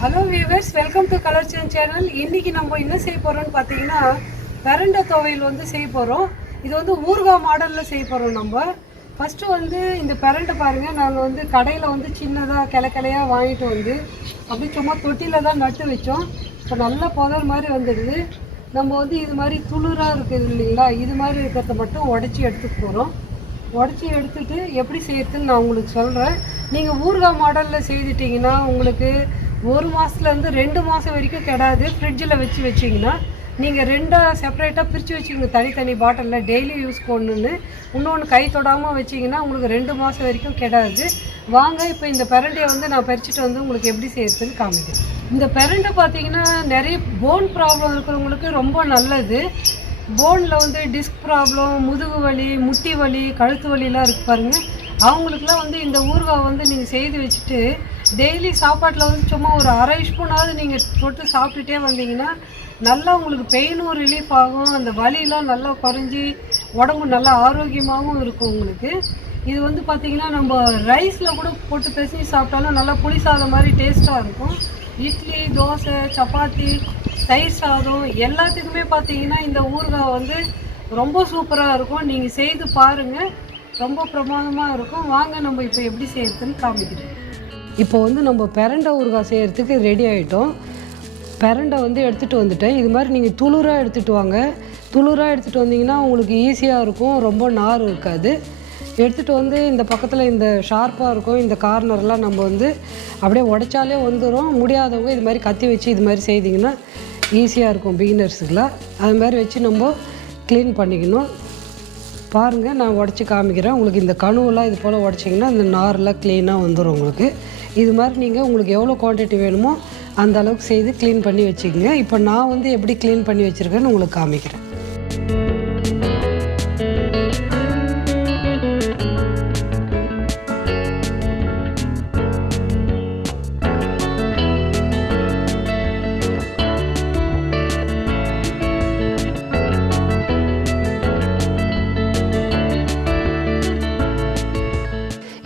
Hello viewers, welcome to Kalarchand channel. இன்றைக்கி நம்ம என்ன செய்ய போகிறோம்னு பார்த்தீங்கன்னா பிரண்டை துவையல் செய்ய போகிறோம். இது ஊறுகாய் மாடலில் செய்ய போகிறோம். நம்ம ஃபஸ்ட்டு இந்த பிரண்டை பாருங்கள், நாங்கள் கடையில் சின்னதாக கிளையாக வாங்கிட்டு அப்படி சும்மா தொட்டியில் தான் நட்டு வச்சோம். இப்போ நல்ல புதர் மாதிரி வந்துடுது. நம்ம இது மாதிரி துளிராக இருக்குது இல்லைங்களா, இது மாதிரி இருக்கிறத மட்டும் உடச்சி எடுத்துக்க போகிறோம். உடச்சி எடுத்துகிட்டு எப்படி செய்யறதுன்னு நான் உங்களுக்கு சொல்கிறேன். நீங்கள் ஊறுகாய் மாடலில் செய்துட்டிங்கன்னா உங்களுக்கு 1 மாதத்துலேருந்து 2 மாதம் வரைக்கும் கெடாது. ஃப்ரிட்ஜில் வச்சிங்கன்னா நீங்கள் ரெண்டாக செப்பரேட்டாக பிரித்து வச்சுக்கோங்க, தனித்தனி பாட்டிலில் டெய்லி யூஸ் பண்ணணுன்னு. இன்னொன்று கை தொடாமல் வச்சிங்கன்னா உங்களுக்கு 2 மாதம் வரைக்கும் கெடாது. வாங்க இப்போ இந்த பிரண்டையை நான் பறிச்சுட்டு உங்களுக்கு எப்படி செய்யறதுன்னு காமிக்கிறேன். இந்த பிரண்டை பார்த்தீங்கன்னா நிறைய போன் ப்ராப்ளம் இருக்கிறவங்களுக்கு ரொம்ப நல்லது. போனில் டிஸ்க் ப்ராப்ளம், முதுகு வலி, முட்டி வலி, கழுத்து வலிலாம் இருக்குது பாருங்கள். அவங்களுக்குலாம் இந்த ஊறுகாய் நீங்கள் செய்து வச்சுட்டு டெய்லி சாப்பாட்டில் சும்மா ஒரு அரை ஸ்பூனாவது நீங்கள் தொட்டு சாப்பிட்டுட்டே வந்தீங்கன்னா நல்லா உங்களுக்கு பெயினும் ரிலீஃப் ஆகும். அந்த வலியெலாம் நல்லா குறைஞ்சி உடம்பு நல்லா ஆரோக்கியமாகவும் இருக்கும் உங்களுக்கு. இது பார்த்திங்கன்னா நம்ம ரைஸில் கூட போட்டு பிசைஞ்சு சாப்பிட்டாலும் நல்லா புளி சாதம் மாதிரி டேஸ்ட்டாக இருக்கும். இட்லி, தோசை, சப்பாத்தி, தயிர் சாதம் எல்லாத்துக்குமே பார்த்திங்கன்னா இந்த ஊறுகாய் ரொம்ப சூப்பராக இருக்கும். நீங்கள் செய்து பாருங்கள், ரொம்ப பிரமாதமாக இருக்கும். வாங்க நம்ம இப்போ எப்படி செய்யறதுன்னு காமிக்கிறேன். இப்போ நம்ம பிரண்டை ஊறுகாய் செய்கிறதுக்கு ரெடி ஆகிட்டோம். பிரண்டை எடுத்துகிட்டு வந்துட்டேன். இது மாதிரி நீங்கள் துளுராக எடுத்துகிட்டு வாங்க. துளுராக எடுத்துகிட்டு வந்தீங்கன்னா உங்களுக்கு ஈஸியாக இருக்கும், ரொம்ப நார் இருக்காது. எடுத்துகிட்டு இந்த பக்கத்தில் இந்த ஷார்ப்பாக இருக்கும், இந்த கார்னர்லாம் நம்ம அப்படியே உடைச்சாலே வந்துடும். முடியாதவங்க இது மாதிரி கத்தி வச்சு இது மாதிரி செய்திங்கன்னா ஈஸியாக இருக்கும் பிகினர்ஸுக்கெலாம். அது மாதிரி வச்சு நம்ம க்ளீன் பண்ணிக்கணும். பாருங்கள், நான் உடச்சி காமிக்கிறேன். உங்களுக்கு இந்த கணுவெல்லாம் இது போல் உடச்சிங்கன்னா இந்த நாரெலாம் க்ளீனாக வந்துடும் உங்களுக்கு. இது மாதிரி நீங்கள் உங்களுக்கு எவ்வளோ குவான்டிட்டி வேணுமோ அந்த அளவுக்கு செய்து க்ளீன் பண்ணி வச்சுக்கோங்க. இப்போ நான் எப்படி க்ளீன் பண்ணி வச்சுருக்கேன்னு உங்களுக்கு காமிக்கிறேன்.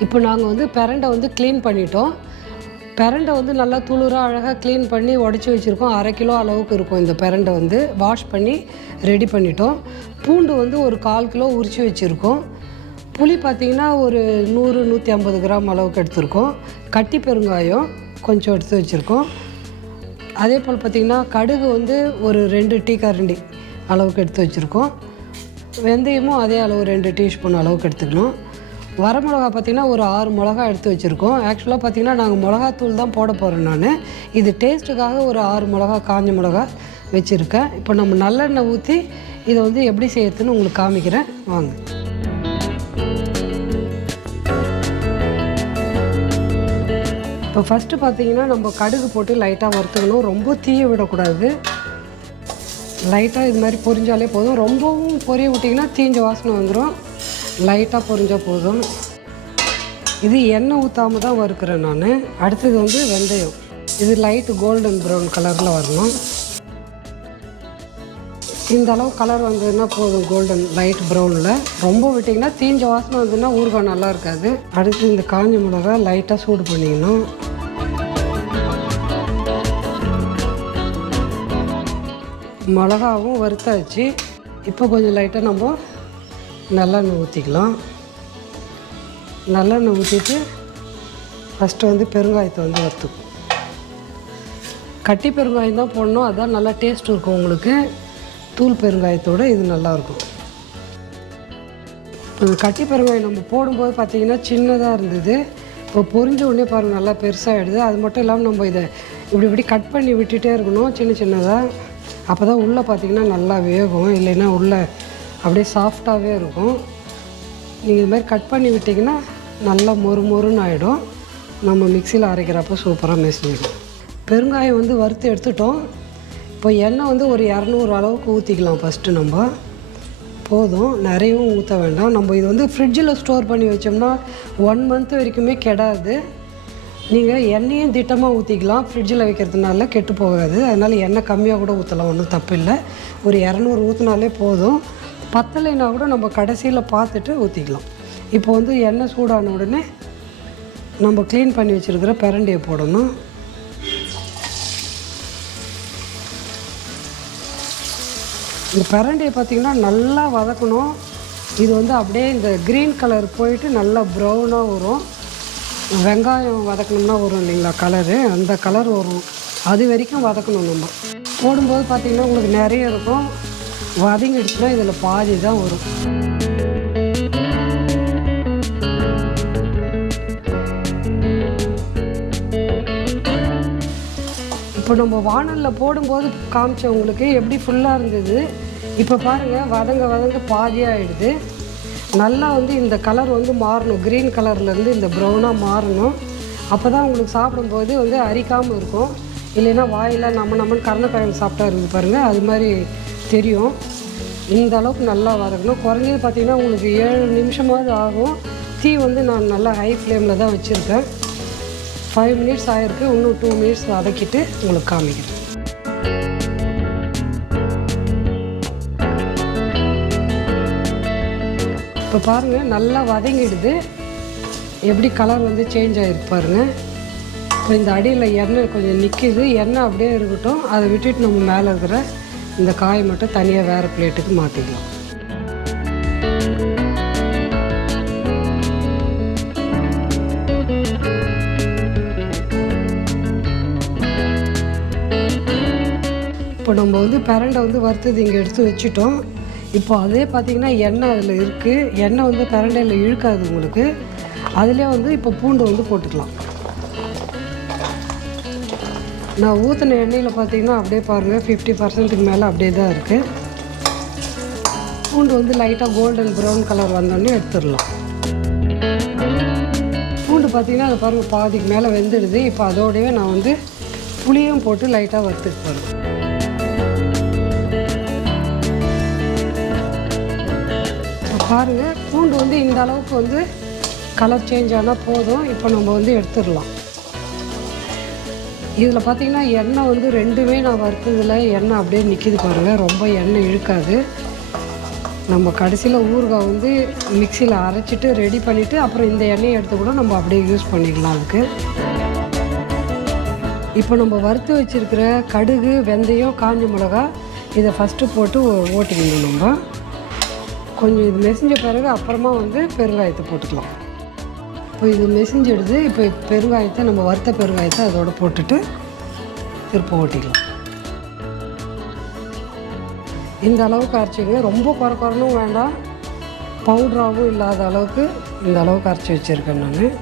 இப்போ நாங்கள் பிரண்டை க்ளீன் பண்ணிட்டோம். பிரண்டை நல்லா துளுராக அழகாக க்ளீன் பண்ணி உடச்சி வச்சுருக்கோம். 1/2 கிலோ அளவுக்கு இருக்கும் இந்த பிரண்டை வாஷ் பண்ணி ரெடி பண்ணிட்டோம். பூண்டு ஒரு 1/4 கிலோ உரித்து வச்சுருக்கோம். புளி பார்த்திங்கன்னா ஒரு 100-150 கிராம் அளவுக்கு எடுத்துருக்கோம். கட்டி பெருங்காயம் கொஞ்சம் எடுத்து வச்சுருக்கோம். அதே போல் பார்த்திங்கன்னா கடுகு ஒரு 2 டீக்கரண்டி அளவுக்கு எடுத்து வச்சுருக்கோம். வெந்தயமும் அதே அளவு 2 டீஸ்பூன் அளவுக்கு எடுத்துக்கணும். வரமிளகா பார்த்திங்கன்னா ஒரு 6 மிளகா எடுத்து வச்சுருக்கோம். ஆக்சுவலாக பார்த்திங்கன்னா நாங்கள் மிளகாத்தூள் தான் போட போகிறோம். நான் இது டேஸ்ட்டுக்காக ஒரு 6 மிளகா, காஞ்ச மிளகா வச்சுருக்கேன். இப்போ நம்ம நல்லெண்ணெய் ஊற்றி இதை எப்படி செய்யறதுன்னு உங்களுக்கு காமிக்கிறேன், வாங்க. இப்போ ஃபஸ்ட்டு பார்த்திங்கன்னா நம்ம கடுகு போட்டு லைட்டாக வறுத்துக்கணும். ரொம்ப தீய விடக்கூடாது. லைட்டாக இது மாதிரி பொரிஞ்சாலே போதும். ரொம்பவும் பொரிய விட்டிங்கன்னா தீஞ்ச வாசனை வந்துடும். லைட்டாக பொரிஞ்சால் போதும். இது எண்ணெய் ஊற்றாமல் தான் வறுக்கிறேன் நான். அடுத்தது வெந்தயம். இது லைட்டு கோல்டன் ப்ரௌன் கலரில் வரணும். இந்த அளவு கலர் வந்ததுன்னா போதும், கோல்டன் லைட் ப்ரௌனில். ரொம்ப விட்டிங்கன்னா தீஞ்ச வாசனை வந்ததுன்னா ஊறுகாய் நல்லா இருக்காது. அடுத்து இந்த காஞ்ச மிளகா லைட்டாக சூடு பண்ணிக்கணும். மிளகாவும் வறுத்தாச்சு. இப்போ கொஞ்சம் லைட்டாக நம்ம நல்லெண்ணெய் ஊற்றிக்கலாம். நல்லெண்ணெய் ஊற்றிட்டு ஃபஸ்ட்டு பெருங்காயத்தை வறுத்துக்கும். கட்டி பெருங்காயம் தான் போடணும், அதுதான் நல்லா டேஸ்ட் இருக்கும் உங்களுக்கு. தூள் பெருங்காயத்தோடு இது நல்லாயிருக்கும். கட்டி பெருங்காயம் நம்ம போடும்போது பார்த்திங்கன்னா சின்னதாக இருந்தது. இப்போ பொரிஞ்ச உடனே பாருங்கள் நல்லா பெருசாகிடுது. அது மட்டும் இல்லாமல் நம்ம இதை இப்படி கட் பண்ணி விட்டுகிட்டே இருக்கணும் சின்னதாக. அப்போ தான் உள்ளே பார்த்திங்கன்னா நல்லா வேகும், இல்லைன்னா உள்ளே அப்படியே சாஃப்டாகவே இருக்கும். நீங்கள் இது மாதிரி கட் பண்ணி விட்டிங்கன்னா நல்லா மொறுன்னு ஆகிடும். நம்ம மிக்சியில் அரைக்கிறப்போ சூப்பராக மெசிஞ்சிடும். பெருங்காயம் வறுத்து எடுத்துட்டோம். இப்போ எண்ணெய் ஒரு 200 அளவுக்கு ஊற்றிக்கலாம். ஃபஸ்ட்டு நம்ம போதும், நிறையவும் ஊற்ற வேண்டாம். நம்ம இது ஃப்ரிட்ஜில் ஸ்டோர் பண்ணி வச்சோம்னா 1 மந்த் வரைக்குமே கெடாது. நீங்கள் எண்ணெயும் திட்டமாக ஊற்றிக்கலாம். ஃப்ரிட்ஜில் வைக்கிறதுனால கெட்டு போகாது. அதனால் எண்ணெய் கம்மியாக கூட ஊற்றலாம், ஒன்றும் தப்பு இல்லை. ஒரு 200 ஊற்றினாலே போதும். பத்தலைன்னா கூட நம்ம கடைசியில் பார்த்துட்டு ஊற்றிக்கலாம். இப்போ எண்ணெய் சூடான உடனே நம்ம க்ளீன் பண்ணி வச்சுருக்கிற பிரண்டையை போடணும். இந்த பிரண்டையை பார்த்திங்கன்னா நல்லா வதக்கணும். இது வந்து அப்படியே இந்த க்ரீன் கலர் போயிட்டு நல்லா ப்ரௌனாக வரும். வெங்காயம் வதக்கணும்னா வரும் இல்லைங்களா கலரு, அந்த கலர் வரும். அது வரைக்கும் வதக்கணும். நம்ம போடும்போது பார்த்திங்கன்னா உங்களுக்கு நிறைய இருக்கும். வதங்கிடுச்சுன்னா இதில் பாதி தான் வரும். இப்போ நம்ம வானலில் போடும்போது காமிச்சவங்களுக்கு எப்படி ஃபுல்லாக இருந்தது. இப்போ பாருங்கள் வதங்க பாதியாக ஆகிடுது. நல்லா வந்து இந்த கலர் வந்து மாறணும். க்ரீன் கலர்லேருந்து இந்த ப்ரௌனாக மாறணும். அப்போ தான் உங்களுக்கு சாப்பிடும்போது வந்து அரிக்காமல் இருக்கும். இல்லைன்னா வாயில் நம்மன்னு கருணக்கிழங்கு சாப்பிட்டா இருக்குது பாருங்கள், அது மாதிரி தெரியும். இந்த அளவுக்கு நல்லா வதக்கணும். குறைஞ்சது பார்த்திங்கன்னா உங்களுக்கு 7 நிமிஷமாவது ஆகும். தீ வந்து நான் நல்லா ஹை ஃப்ளேமில் தான் வச்சுருக்கேன். 5 மினிட்ஸ் ஆகிருக்கு. இன்னும் 2 மினிட்ஸ் வதக்கிட்டு உங்களுக்கு காமிக்கிறேன். இப்போ பாருங்கள் நல்லா வதங்கிடுது. எப்படி கலர் வந்து சேஞ்ச் ஆகிருக்கு பாருங்கள். இப்போ இந்த அடியில் எண்ணெய் கொஞ்சம் நிற்கிது. எண்ணெய் அப்படியே இருக்கட்டும். அதை விட்டுட்டு நம்ம மேலே இருக்கிற இந்த காய் மட்டும் தனியாக வேறு பிளேட்டுக்கு மாற்றிக்கலாம். இப்போ நம்ம வந்து பிரண்டை வந்து வறுத்தது இங்கே எடுத்து வச்சுட்டோம். இப்போ அதே பார்த்திங்கன்னா எண்ணெய் அதில் இருக்குது. எண்ணெய் வந்து பிரண்டையில் இழுக்காது உங்களுக்கு. அதிலே வந்து இப்போ பூண்டு வந்து போட்டுக்கலாம். நான் ஊற்றின எண்ணெயில் பார்த்திங்கன்னா அப்படியே பாருங்கள் 50%க்கு மேலே அப்படியே தான் இருக்குது. பூண்டு வந்து லைட்டாக கோல்டன் ப்ரௌன் கலர் வந்தோடனே எடுத்துடலாம். பூண்டு பார்த்திங்கன்னா அது பாருங்கள் பாதிக்கு மேலே வெந்துடுது. இப்போ அதோடவே நான் வந்து புளியும் போட்டு லைட்டாக வறுத்துட்டு போகிறேன். பாருங்கள் பூண்டு வந்து இந்த அளவுக்கு வந்து கலர் சேஞ்ச் ஆனால் போதும். இப்போ நம்ம வந்து எடுத்துடலாம். இதில் பார்த்திங்கன்னா எண்ணெய் வந்து ரெண்டுமே நான் வறுத்ததில் எண்ணெய் அப்படியே நிற்கிது பாருங்கள். ரொம்ப எண்ணெய் இழுக்காது. நம்ம கடைசியில் ஊறுகாய் வந்து மிக்சியில் அரைச்சிட்டு ரெடி பண்ணிவிட்டு அப்புறம் இந்த எண்ணெயை எடுத்து கூட நம்ம அப்படியே யூஸ் பண்ணிக்கலாம். அதுக்கு இப்போ நம்ம வறுத்து வச்சுருக்கிற கடுகு, வெந்தயம், காஞ்ச மிளகா இதை ஃபஸ்ட்டு போட்டு ஓட்டிக்கணும். நம்ம கொஞ்சம் இது மெசிஞ்ச பிறகு அப்புறமா வந்து பெருங்காயத்தை போட்டுக்கலாம். இப்போ இது மெசிஞ்சிடுது. இப்போ பெருங்காயத்தை நம்ம வறுத்த பெருங்காயத்தை அதோடு போட்டுட்டு திருப்ப ஓட்டிக்கலாம். இந்த அளவுக்கு அரைச்சிங்க. ரொம்ப குறணும் வேண்டாம், பவுட்ராகவும் இல்லாத அளவுக்கு இந்த அளவுக்கு அரைச்சி வச்சுருக்கேன் நான்.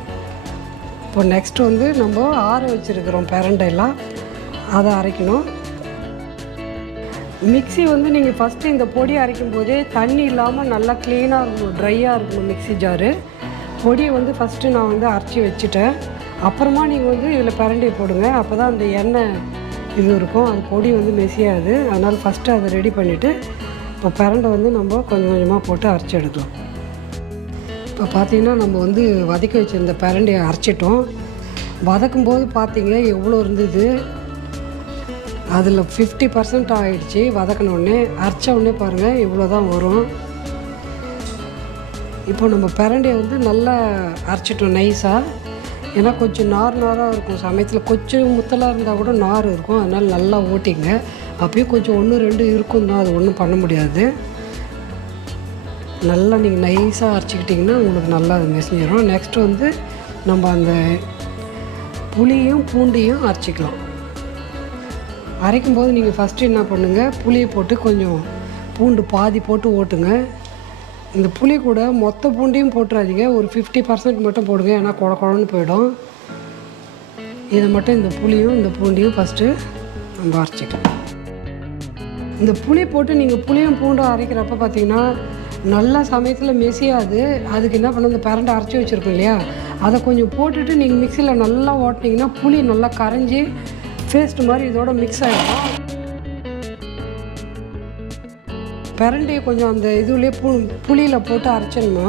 இப்போ நெக்ஸ்ட்டு வந்து நம்ம ஆற வச்சுருக்கிறோம் பிரண்டையெல்லாம், அதை அரைக்கணும். மிக்ஸி வந்து நீங்கள் ஃபஸ்ட்டு இந்த பொடி அரைக்கும் போதே தண்ணி இல்லாமல் நல்லா க்ளீனாக இருக்கணும், ட்ரையாக இருக்கணும் மிக்ஸி ஜாரு. பொடியை வந்து ஃபஸ்ட்டு நான் வந்து அரைச்சி வச்சுட்டேன். அப்புறமா நீங்கள் வந்து இதில் பிரண்டையை போடுங்க. அப்போ தான் அந்த எண்ணெய் இது இருக்கும், அது பொடி வந்து மெசியாது. அதனால் ஃபஸ்ட்டு அதை ரெடி பண்ணிவிட்டு இப்போ பிரண்டை வந்து நம்ம கொஞ்சம் கொஞ்சமாக போட்டு அரைச்சி எடுக்கலாம். இப்போ பார்த்திங்கன்னா நம்ம வந்து வதக்கி வச்சுருந்த பிரண்டையை அரைச்சிட்டோம். வதக்கும்போது பார்த்திங்க எவ்வளோ இருந்தது, அதில் 50% ஆகிடுச்சி. வதக்கினோடனே அரைச்ச உடனே பாருங்கள் இவ்வளோ தான் வரும். இப்போ நம்ம பிரண்டையை வந்து நல்லா அரைச்சிட்டோம் நைஸாக. ஏன்னா கொஞ்சம் நாராக இருக்கும் சமயத்தில். கொஞ்சம் முத்தலாக இருந்தால் கூட நார் இருக்கும். அதனால் நல்லா ஓட்டிங்க. அப்பயும் கொஞ்சம் 1-2 இருக்கும் தான், அது ஒன்றும் பண்ண முடியாது. நல்லா நீங்கள் நைஸாக அரைச்சிக்கிட்டிங்கன்னா உங்களுக்கு நல்லா அது மெசிஞ்சிடும். நெக்ஸ்ட்டு வந்து நம்ம அந்த புளியும் பூண்டையும் அரைச்சிக்கலாம். அரைக்கும்போது நீங்கள் ஃபஸ்ட்டு என்ன பண்ணுங்கள், புளியை போட்டு கொஞ்சம் பூண்டு பாதி போட்டு ஓட்டுங்க. இந்த புளி கூட மொத்த பூண்டையும் போட்டுறாதீங்க, ஒரு 50% மட்டும் போடுங்க. ஏன்னா குழன்னு போயிடும். இதை மட்டும் இந்த புளியும் இந்த பூண்டையும் ஃபஸ்ட்டு நம்ம அரைச்சிக்கலாம். இந்த புளி போட்டு நீங்கள் புளியும் பூண்டும் அரைக்கிறப்ப பார்த்திங்கன்னா நல்லா சமயத்தில் மெசியாது. அதுக்கு என்ன பண்ணணும், இந்த பிரண்டை அரைச்சி வச்சுருக்கோம் இல்லையா, அதை கொஞ்சம் போட்டுட்டு நீங்கள் மிக்சியில் நல்லா ஓட்டினீங்கன்னா புளி நல்லா கரைஞ்சி பேஸ்ட் மாதிரி இதோட மிக்ஸ் ஆகிடும். பிரண்டையை கொஞ்சம் அந்த இதுலேயே புளியில் போட்டு அரைச்சோம்னா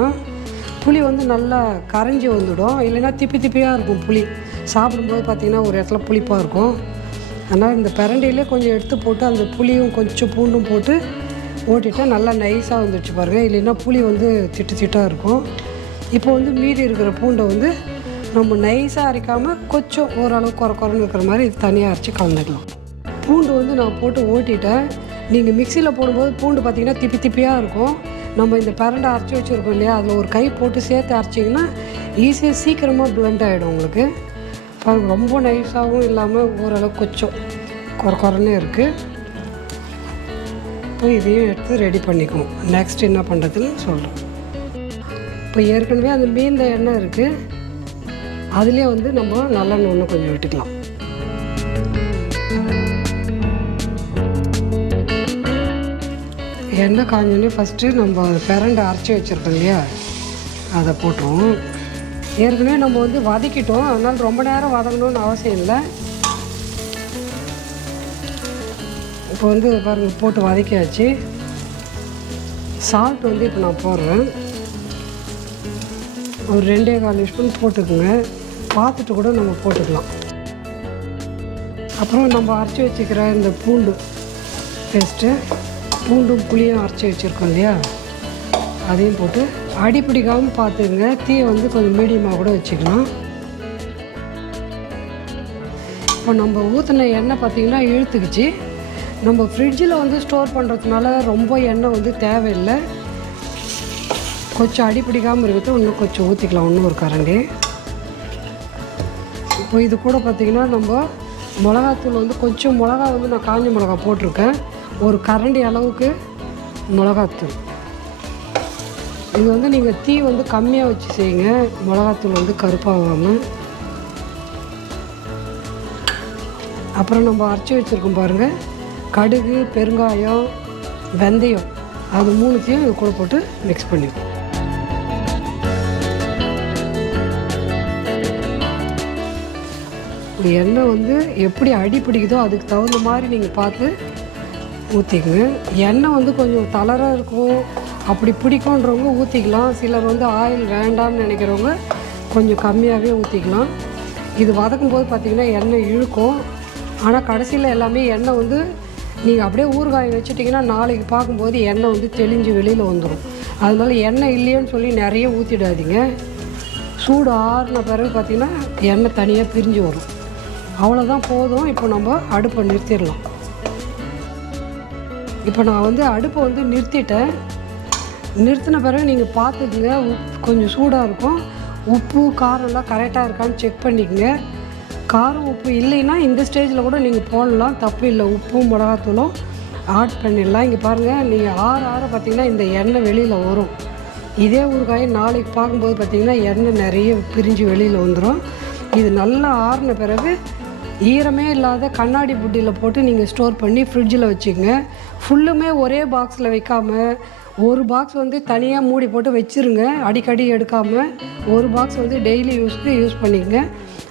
புளி வந்து நல்லா கரைஞ்சி வந்துடும். இல்லைன்னா திப்பியாக இருக்கும் புளி. சாப்பிடும்போது பார்த்திங்கன்னா ஒரு இடத்துல புளிப்பாக இருக்கும். அதனால் இந்த பிரண்டையிலே கொஞ்சம் எடுத்து போட்டு அந்த புளியும் கொஞ்சம் பூண்டும் போட்டு ஓட்டிட்டா நல்லா நைஸாக வந்துடுச்சு பாருங்கள். இல்லைன்னா புளி வந்து திட்டாக இருக்கும். இப்போ வந்து மீதி இருக்கிற பூண்டை வந்து நம்ம நைஸாக அரைக்காமல் கொஞ்சம் ஓரளவு குறன்னு இருக்கிற மாதிரி இது தனியாக அரைச்சி கலந்துக்கலாம். பூண்டு வந்து நான் போட்டு ஓட்டிட்டேன். நீங்கள் மிக்சியில் போடும்போது பூண்டு பார்த்திங்கன்னா திப்பி திப்பியாக இருக்கும். நம்ம இந்த பிரண்டை அரைச்சி வச்சுருக்கோம் இல்லையா, அதில் ஒரு கை போட்டு சேர்த்து அரைச்சிங்கன்னா ஈஸியாக சீக்கிரமாக பிளெண்ட் ஆகிடும் உங்களுக்கு. பாருங்க, ரொம்ப நைஸாகவும் இல்லாமல் ஓரளவுக்கு கொஞ்சம் குறன்னு இருக்குது. இப்போ இதையும் எடுத்து ரெடி பண்ணிக்குவோம். நெக்ஸ்ட் என்ன பண்ணுறதுன்னு சொல்கிறோம். இப்போ ஏற்கனவே அந்த மீந்த எண்ணெய் இருக்குது, அதுலேயே வந்து நம்ம நல்லெண்ணெய் ஒன்று கொஞ்சம் விட்டுக்கலாம். எண்ணெய் காஞ்சோடனே ஃபஸ்ட்டு நம்ம பிரண்டை அரைச்சி வச்சுருக்கோம் இல்லையா, அதை போட்டுருவோம். ஏற்கனவே நம்ம வந்து வதக்கிட்டோம், அதனால் ரொம்ப நேரம் வதங்கணும்னு அவசியம் இல்லை. இப்போ வந்து பாருங்கள் போட்டு வதக்கியாச்சு. சால்ட் வந்து இப்போ நான் போடுறேன். ஒரு 2.25 ஸ்பூன் போட்டுக்குங்க, பார்த்துட்டு கூட நம்ம போட்டுக்கலாம். அப்புறம் நம்ம அரைச்சி வச்சுக்கிற இந்த பூண்டு பேஸ்ட்டு, பூண்டும் புளியும் அரைச்சி வச்சுருக்கோம் இல்லையா, அதையும் போட்டு அடி பிடிக்காமல் பார்த்துக்குங்க. தீயை வந்து கொஞ்சம் மீடியமாக கூட வச்சுக்கலாம். இப்போ நம்ம ஊற்றின எண்ணெய் பார்த்திங்கன்னா இழுத்துக்குச்சு. நம்ம ஃப்ரிட்ஜில் வந்து ஸ்டோர் பண்ணுறதுனால ரொம்ப எண்ணெய் வந்து தேவையில்லை. கொஞ்சம் அடி பிடிக்காமல் இருக்கிறது இன்னும் கொஞ்சம் ஊற்றிக்கலாம், இன்னும் ஒரு கரண்டி. இப்போ இது கூட பார்த்திங்கன்னா நம்ம மிளகாத்தூள் வந்து கொஞ்சம் மிளகா வந்து நான் காஞ்ச மிளகா போட்டிருக்கேன், ஒரு கரண்டி அளவுக்கு மிளகாத்தூள். இது வந்து நீங்கள் தீ வந்து கம்மியாக வச்சு செய்யுங்க, மிளகாத்தூள் வந்து கருப்பாகாமல். அப்புறம் நம்ம அரைச்சி வச்சுருக்கோம் பாருங்கள், கடுகு, பெருங்காயம், வெந்தயம், அது மூணுத்தையும் இது கூட போட்டு மிக்ஸ் பண்ணிடுவோம். எண்ணெய் வந்து எப்படி அடி பிடிக்குதோ அதுக்கு தகுந்த மாதிரி நீங்கள் பார்த்து ஊற்றிக்குங்க. எண்ணெய் வந்து கொஞ்சம் தளராக இருக்கும், அப்படி பிடிக்குன்றவங்க ஊற்றிக்கலாம். சிலர் வந்து ஆயில் வேண்டாம்னு நினைக்கிறவங்க கொஞ்சம் கம்மியாகவே ஊற்றிக்கலாம். இது வதக்கும் போது பார்த்திங்கன்னா எண்ணெய் இழுக்கும், ஆனால் கடைசியில் எல்லாமே எண்ணெய் வந்து நீங்கள் அப்படியே ஊறுகாய் வச்சுட்டிங்கன்னா நாளைக்கு பார்க்கும்போது எண்ணெய் வந்து தெளிஞ்சு வெளியில் வந்துடும். அதனால எண்ணெய் இல்லையோன்னு சொல்லி நிறைய ஊற்றிடாதீங்க. சூடு ஆறின பிறகு பார்த்திங்கன்னா எண்ணெய் தனியாக பிரிஞ்சு வரும். அவ்வளோதான், போதும். இப்போ நம்ம அடுப்பை நிறுத்திடலாம். இப்போ நான் வந்து அடுப்பை வந்து நிறுத்திட்டேன். நிறுத்தின பிறகு நீங்கள் பார்த்துக்குங்க, கொஞ்சம் சூடாக இருக்கும். உப்பு காரம்லாம் கரெக்டாக இருக்கான்னு செக் பண்ணிக்கோங்க. காரம் உப்பு இல்லைன்னா இந்த ஸ்டேஜில் கூட நீங்கள் போடலாம், தப்பு இல்லை. உப்பும் மிளகாத்தூளும் ஆட் பண்ணிடலாம். இங்கே பாருங்கள், நீங்கள் ஆற பார்த்திங்கன்னா இந்த எண்ணெய் வெளியில் வரும். இதே ஊறுகாய் நாளைக்கு பார்க்கும்போது பார்த்திங்கன்னா எண்ணெய் நிறைய பிரிஞ்சு வெளியில் வந்துடும். இது நல்லா ஆறின பிறகு ஈரமே இல்லாத கண்ணாடி புட்டியில் போட்டு நீங்கள் ஸ்டோர் பண்ணி ஃப்ரிட்ஜில் வச்சுக்கோங்க. ஃபுல்லுமே ஒரே பாக்ஸில் வைக்காமல் ஒரு பாக்ஸ் வந்து தனியாக மூடி போட்டு வச்சுருங்க. அடிக்கடி எடுக்காமல் ஒரு பாக்ஸ் வந்து டெய்லி யூஸ்க்கு யூஸ் பண்ணிக்கங்க.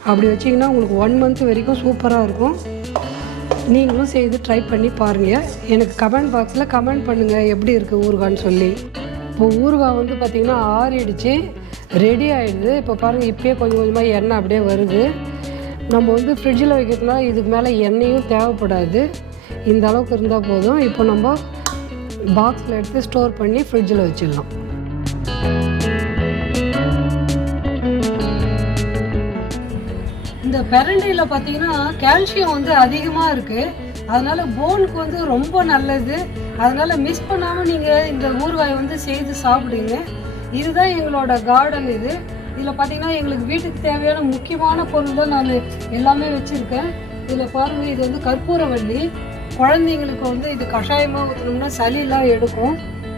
அப்படி வச்சிங்கன்னா உங்களுக்கு 1 மந்த் வரைக்கும் சூப்பராக இருக்கும். நீங்களும் செய்து ட்ரை பண்ணி பாருங்கள். எனக்கு கமெண்ட் பாக்ஸில் கமெண்ட் பண்ணுங்கள் எப்படி இருக்குது ஊறுகான்னு சொல்லி. இப்போ ஊறுகாய் வந்து பார்த்திங்கன்னா ஆறிடுச்சு, ரெடி ஆகிடுது. இப்போ பாருங்கள், இப்போயே கொஞ்சம் கொஞ்சமாக எண்ணெய் அப்படியே வருது. நம்ம வந்து ஃப்ரிட்ஜில் வைக்கிறதுனால இதுக்கு மேலே எண்ணெயும் தேவைப்படாது, இந்த அளவுக்கு இருந்தால் போதும். இப்போ நம்ம பாக்ஸில் எடுத்து ஸ்டோர் பண்ணி ஃப்ரிட்ஜில் வச்சிடலாம். இந்த பிரண்டையில் பார்த்தீங்கன்னா கால்சியம் வந்து அதிகமாக இருக்குது, அதனால் போனுக்கு வந்து ரொம்ப நல்லது. அதனால் மிஸ் பண்ணாமல் நீங்கள் இந்த ஊறுகாய் வந்து செய்து சாப்பிடுங்க. இதுதான் எங்களோட கார்டன். இதில் பார்த்தீங்கன்னா எங்களுக்கு வீட்டுக்கு தேவையான முக்கியமான பொருள் தான் நான் எல்லாமே வச்சுருக்கேன். இதில் பாருங்கள், இது வந்து கற்பூரவள்ளி. குழந்தைங்களுக்கு வந்து இது கஷாயமாக ஊற்றினோம்னா சளியெல்லாம் எடுக்கும்.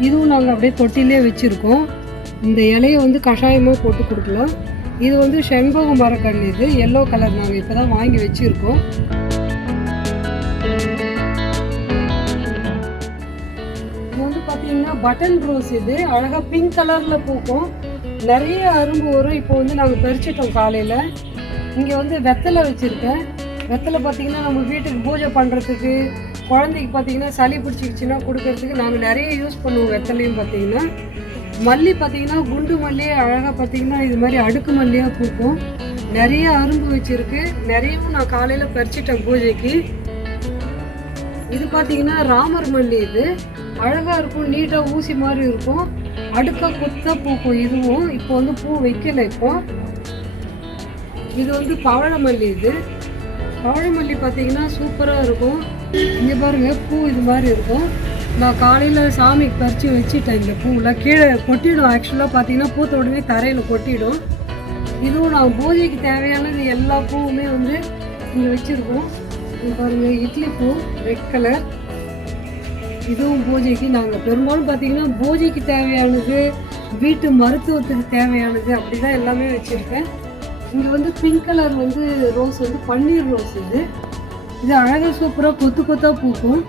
இதுவும் நாங்கள் அப்படியே தொட்டிலே வச்சுருக்கோம். இந்த இலையை வந்து கஷாயமாக போட்டு கொடுக்கலாம். இது வந்து செண்பக மரக்கன்று, இது எல்லோ கலர், நாங்கள் இப்போ தான் வாங்கி வச்சுருக்கோம். இது வந்து பார்த்தீங்கன்னா பட்டன் ரோஸ். இது அழகாக பிங்க் கலரில் பூக்கும், நிறைய அரும்பு வரும். இப்போ வந்து நாங்கள் பறிச்சிட்டோம் காலையில். இங்கே வந்து வெத்தலை வச்சுருக்கேன். வெத்தலை பார்த்திங்கன்னா நம்ம வீட்டுக்கு பூஜை பண்ணுறதுக்கு, குழந்தைக்கு பார்த்திங்கன்னா சளி பிடிச்சிக்கிச்சின்னா கொடுக்கறதுக்கு நாங்கள் நிறைய யூஸ் பண்ணுவோம். வெத்தலையும் பார்த்திங்கன்னா மல்லி பார்த்திங்கன்னா குண்டு மல்லியே அழகாக பார்த்திங்கன்னா இது மாதிரி அடுக்கு மல்லியாக பூக்கும். நிறைய அரும்பு வச்சுருக்கு, நிறையவும் நான் காலையில் பறிச்சிட்டேன் பூஜைக்கு. இது பார்த்திங்கன்னா ராமர் மல்லி. இது அழகாக இருக்கும், நீட்டாக ஊசி மாதிரி இருக்கும், அடுக்காக கொத்தாக பூக்கும். இதுவும் இப்போ வந்து பூ வைக்கலை. இப்போ இது வந்து பவழமல்லி. இது பவழமல்லி பார்த்தீங்கன்னா சூப்பராக இருக்கும். இங்கே பாருங்கள் பூ இது மாதிரி இருக்கும். நான் காலையில் சாமிக்கு பறித்து வச்சுட்டேன். இந்த பூவெலாம் கீழே கொட்டிடும். ஆக்சுவலாக பார்த்தீங்கன்னா பூத்த உடனே தரையில் கொட்டிடும். இதுவும் நான் பூஜைக்கு தேவையானது எல்லா பூவுமே வந்து இங்கே வச்சுருக்கோம். இங்கே பாருங்கள் இட்லி பூ ரெட் கலர். இதுவும் பூஜைக்கு நாங்கள் பெரும்பாலும் பார்த்தீங்கன்னா பூஜைக்கு தேவையானது, வீட்டு மருத்துவத்துக்கு தேவையானது அப்படி தான் எல்லாமே வச்சுருக்கேன். இங்கே வந்து பிங்க் கலர் வந்து ரோஸ் வந்து பன்னீர் ரோஸ். இது அழகாக சூப்பராக கொத்து கொத்தாக பூக்கும்.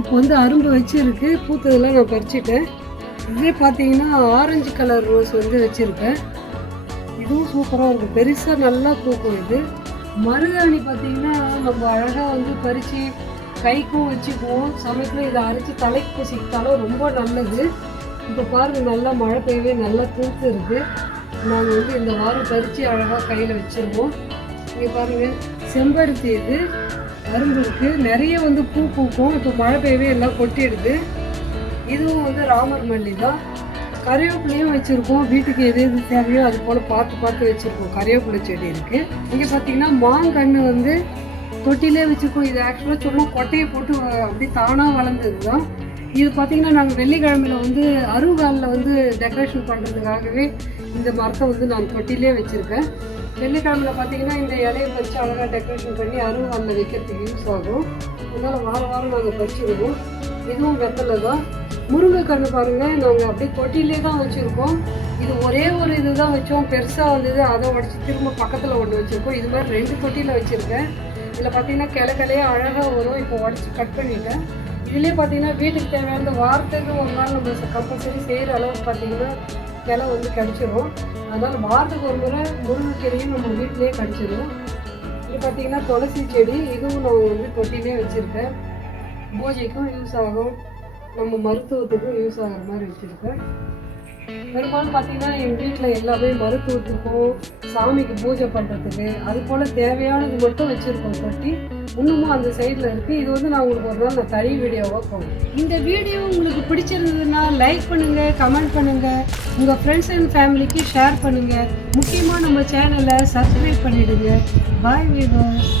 இப்போ வந்து அரும்பு வச்சுருக்கு, பூத்ததெல்லாம் நான் பறிச்சிட்டேன். இதே பார்த்தீங்கன்னா ஆரஞ்சு கலர் ரோஸ் வந்து வச்சுருக்கேன். இதுவும் சூப்பராக இருக்கும், பெருசாக நல்லா பூக்கும். இது மருதாணி பார்த்தீங்கன்னா நம்ம அழகாக வந்து பறித்து கைக்கும் வச்சுக்குவோம். சமயத்தில் இதை அரைச்சி தலைக்கு பூசிக்கிட்டாலும் ரொம்ப நல்லது. இப்போ பாருங்கள் நல்லா மழை பெய்யவே நல்லா தூத்து இருக்குது. நாங்கள் வந்து இந்த வாரம் பறித்து அழகாக கையில் வச்சுருவோம். இங்கே பாருங்கள் செம்பருத்தி இது அரும்பு இருக்குது, நிறைய வந்து பூ பூக்கும். இப்போ மழை பெய்யவே எல்லாம் கொட்டிடுது. இதுவும் வந்து ராமர் மல்லி தான். கறிவேப்பிலையும் வச்சுருக்கோம். வீட்டுக்கு எது எது தேவையோ அது போல் பார்த்து பார்த்து வச்சுருக்கோம். கறிவேப்பிலை செடி இருக்குது. இங்கே பார்த்தீங்கன்னா மாங்கன்று வந்து தொட்டிலே வச்சுருக்கோம். இது ஆக்சுவலாக சும்மா கொட்டையை போட்டு அப்படி தானாக வளர்ந்தது தான். இது பார்த்திங்கன்னா நாங்கள் வெள்ளிக்கிழமையில் வந்து அருங்காலில் வந்து டெக்கரேஷன் பண்ணுறதுக்காகவே இந்த மரத்தை வந்து நான் தொட்டிலே வச்சுருக்கேன். வெள்ளிக்கிழமையில் பார்த்திங்கன்னா இந்த இலையை பறித்து அழகாக டெக்கரேஷன் பண்ணி அருங்காலில் வைக்கிறதுக்கு யூஸ் ஆகும். அதனால் வாரம் வாரம் நாங்கள் பறிச்சுடுவோம். இதுவும் வெத்தலை தான். முருங்கைக்கன்று பாருங்கள், நாங்கள் அப்படியே தொட்டிலே தான் வச்சுருக்கோம். இது ஒரே ஒரு இது தான் வச்சோம், பெருசாக வந்தது. அதை உடச்சி திரும்ப பக்கத்தில் ஒன்று வச்சுருக்கோம். இது மாதிரி 2 தொட்டியில் வச்சுருக்கேன். இதில் பார்த்தீங்கன்னா கிளையே அழகாக வரும். இப்போ உடச்சி கட் பண்ணிட்டேன். இதுலேயே பார்த்தீங்கன்னா வீட்டுக்கு தேவையான வாரத்துக்கு ஒரு நாள் நம்ம கம்பல்சரி செய்கிற அளவுக்கு பார்த்தீங்கன்னா கிளை வந்து கிடச்சிரும். அதனால் வாரத்துக்கு ஒரு முறை முருங்கைக்கீரையும் நம்ம வீட்டிலேயே கிடச்சிடும். இது பார்த்தீங்கன்னா துளசி செடி, இதுவும் நான் வந்து தொட்டிலே வச்சுருக்கேன். பூஜைக்கும் யூஸ் ஆகும், நம்ம மருத்துவத்துக்கும் யூஸ் ஆகிற மாதிரி வச்சுருக்கேன். பெரும்பாலும் பார்த்தீங்கன்னா எங்கள் வீட்டில் எல்லாமே மருத்துவத்துக்கும் சாமிக்கு பூஜை பண்ணுறதுக்கு அது போல் தேவையானது மட்டும் வச்சுருக்கோம் தொட்டி. இன்னமும் அந்த சைடில் இருக்குது. இது வந்து நான் உங்களுக்கு ஒரு நாள் நான் தனி வீடியோவாக போவேன். இந்த வீடியோ உங்களுக்கு பிடிச்சிருந்ததுன்னா லைக் பண்ணுங்கள், கமெண்ட் பண்ணுங்கள், உங்கள் ஃப்ரெண்ட்ஸ் அண்ட் ஃபேமிலிக்கு ஷேர் பண்ணுங்கள். முக்கியமாக நம்ம சேனலை சப்ஸ்கிரைப் பண்ணிவிடுங்க. Bye viewers.